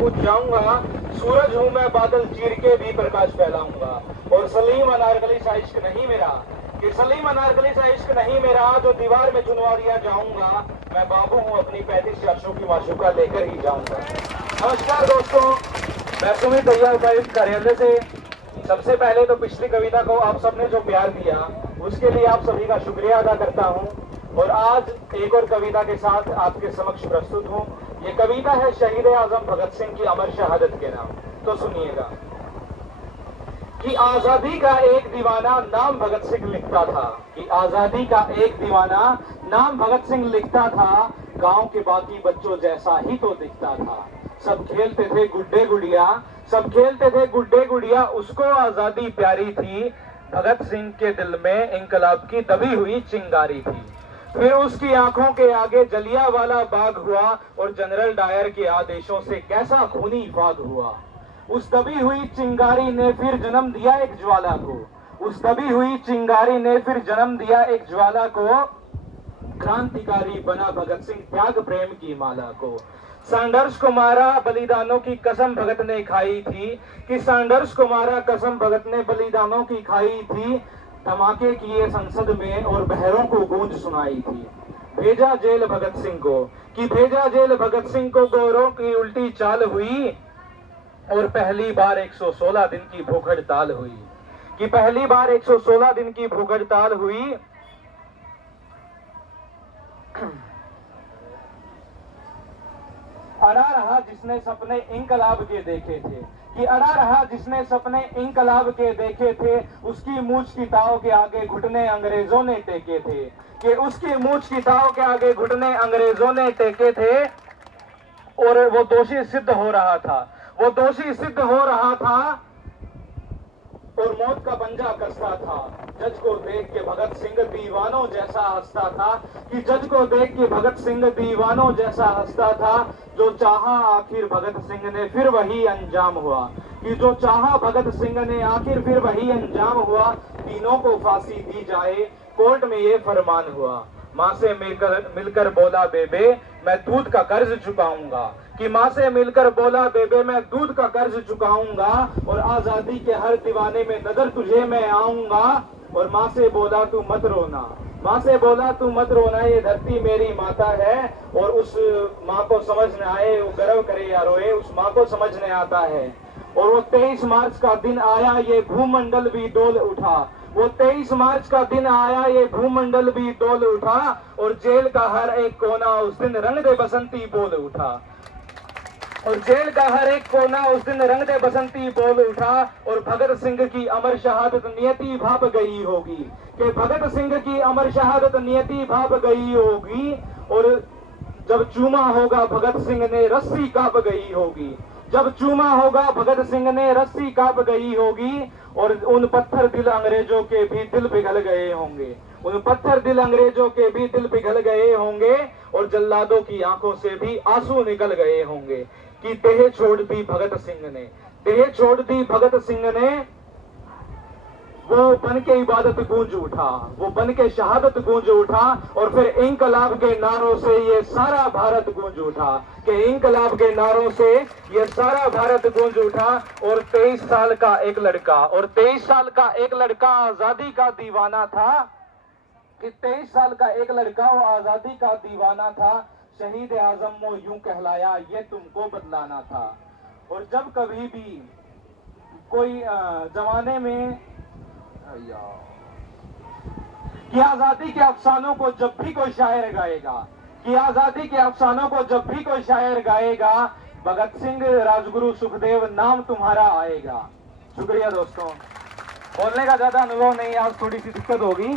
कूद जाऊंगा, सूरज हूं मैं बादल चीर के भी प्रकाश फैलाऊंगा। और सलीम अनारकली सा इश्क नहीं मेरा, कि सलीम अनारकली सा इश्क नहीं मेरा, जो दीवार में चुनवा दिया जाऊंगा। मैं बाबू हूं, अपनी 35 वर्षों की माशूका लेकर ही जाऊंगा। नमस्कार दोस्तों, मैं सुमित दहिया उपायुक्त कार्यालय से। सबसे पहले तो पिछली कविता को आप सबने जो प्यार दिया उसके लिए आप सभी का शुक्रिया अदा करता हूं। और आज एक और कविता के साथ आपके समक्ष प्रस्तुत हूं। ये कविता है शहीद आजम भगत सिंह की अमर शहादत के नाम। तो सुनिएगा कि आजादी का एक दीवाना नाम भगत सिंह लिखता था, कि आजादी का एक दीवाना नाम भगत सिंह लिखता था। गांव के बाकी बच्चों जैसा ही तो दिखता था। सब खेलते थे गुड्डे गुड़िया, सब खेलते थे गुड्डे गुड़िया, उसको आजादी प्यारी थी। भगत सिंह के दिल में इंकलाब की दबी हुई चिंगारी थी। फिर उसकी आंखों के आगे जलियांवाला बाग हुआ और जनरल डायर के आदेशों से कैसा खूनी फाग हुआ। उस दबी हुई चिंगारी ने फिर जन्म दिया एक ज्वाला को, उस दबी हुई चिंगारी ने फिर जन्म दिया एक ज्वाला को। क्रांतिकारी बना भगत सिंह त्याग प्रेम की माला को। सैंडर्स को मारा बलिदानों की कसम भगत ने खाई थी, कि सैंडर्स को मारा कसम भगत ने बलिदानों की खाई थी। धमाके किए संसद में और बहरों को गूंज सुनाई थी। भेजा जेल भगत सिंह को, कि भेजा जेल भगत सिंह को, गोरों की उल्टी चाल हुई। और पहली बार 116 दिन की भूख हड़ताल हुई, कि पहली बार 116 दिन की भूख हड़ताल हुई। अड़ा रहा जिसने सपने इंकलाब के देखे थे, कि अड़ा रहा जिसने सपने इंकलाब के देखे थे। उसकी मूछ की ताव के आगे घुटने अंग्रेजों ने टेके थे, कि उसकी मूछ की ताव के आगे घुटने अंग्रेजों ने टेके थे। और वो दोषी सिद्ध हो रहा था, वो दोषी सिद्ध हो रहा था और मौत का पंजा कसता था। जज को देख के भगत सिंह दीवानों जैसा हंसता था, कि जज को देख के भगत सिंह दीवानों जैसा हंसता था। जो चाहा आखिर भगत सिंह ने फिर वही अंजाम हुआ, कि जो चाहा भगत सिंह ने आखिर फिर वही अंजाम हुआ। तीनों को फांसी दी जाए, कोर्ट में ये फरमान हुआ। माँ से मिलकर बोला बेबे मैं दूध का कर्ज चुकाऊंगा, कि माँ से मिलकर बोला बेबे मैं दूध का कर्ज चुकाऊंगा। और आजादी के हर दीवाने में नजर तुझे मैं आऊंगा। और माँ से बोला तू मत रोना, माँ से बोला तू मत रोना, ये धरती मेरी माता है। और उस माँ को समझ न आए वो गर्व करे या रोए, उस माँ को समझ न आता है। और वो 23 मार्च का दिन आया, ये भूमंडल भी डोल उठा। वो 23 मार्च का दिन आया, ये भूमंडल भी डोल उठा। और जेल का हर एक कोना उस दिन रंग दे बसंती बोल उठा। और जेल का हर एक कोना उस दिन रंग दे बसंती बोल उठा। और भगत सिंह की अमर शहादत नियति भाप गई होगी, कि भगत सिंह की अमर शहादत नियति भाप गई होगी। और जब चूमा होगा भगत सिंह ने रस्सी कांप गई होगी, जब चूमा होगा भगत सिंह ने रस्सी कांप गई होगी। और उन पत्थर दिल अंग्रेजों के भी दिल पिघल गए होंगे, उन पत्थर दिल अंग्रेजों के भी दिल पिघल गए होंगे। और जल्लादों की आंखों से भी आंसू निकल गए होंगे। कि देह छोड़ दी भगत सिंह ने, देह छोड़ दी भगत सिंह ने। वो बन के इबादत गूंज उठा, वो बन के शहादत गूंज उठा। और फिर इंकलाब के नारों से ये सारा भारत गूंज उठा, कि इंकलाब के नारों से ये सारा भारत गूंज उठा। और 23 साल का एक लड़का, और 23 साल का एक लड़का आजादी का दीवाना था, कि 23 साल का एक लड़का वो आजादी का दीवाना था। शहीद आजम वो यूं कहलाया, ये तुमको बदलाना था। और जब कभी भी कोई जमाने में कि आजादी के अफसानों को जब भी कोई शायर गाएगा, कि आजादी के अफसानों को जब भी कोई शायर गाएगा, भगत सिंह राजगुरु सुखदेव नाम तुम्हारा आएगा। शुक्रिया दोस्तों, बोलने का ज्यादा अनुभव नहीं, आज थोड़ी सी दिक्कत होगी।